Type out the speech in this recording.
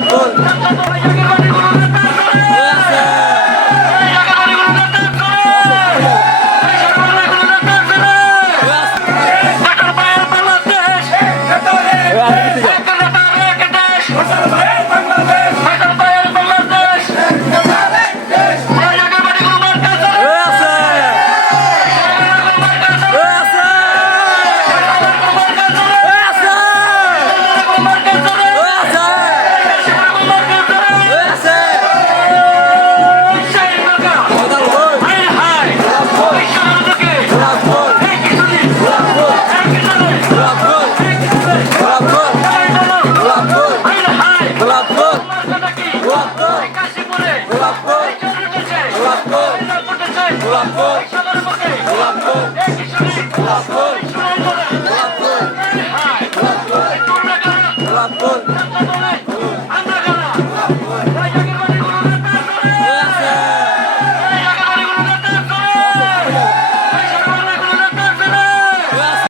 Abdul. গোলাপ গোলাপ গোলাপ গোলাপ গোলাপ